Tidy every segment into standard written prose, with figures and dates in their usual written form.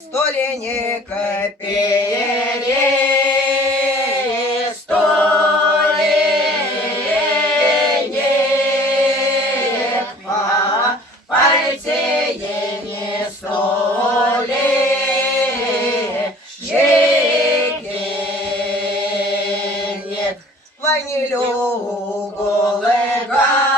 Столенник пере, столенник, а пальцеє не столенник, ванилю голега.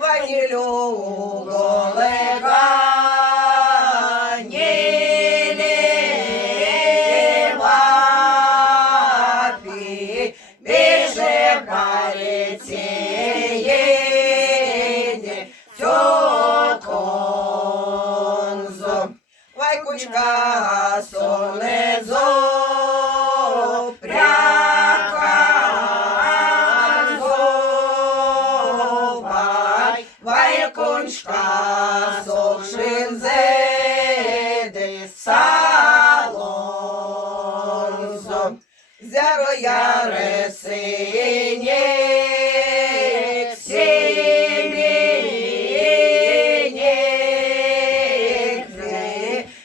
Ванилю голега нелевапи, біже парецієнє цьоконзо. Вайкучка сонезо Вайкуншка сохшинзеде салонзо, зяро яре синєк, синєк,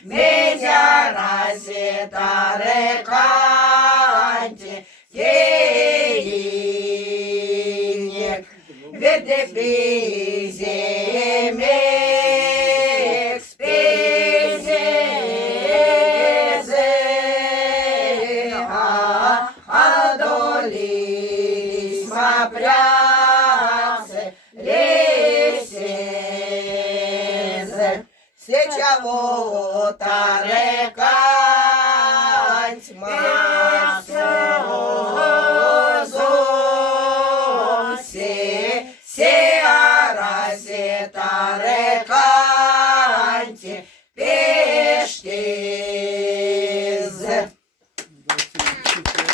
мезяра сетаре канті, єйнєк, веде земек спезезе, адолись мапряце лесезе, сечаво тарекать масозо, Тареканті пешті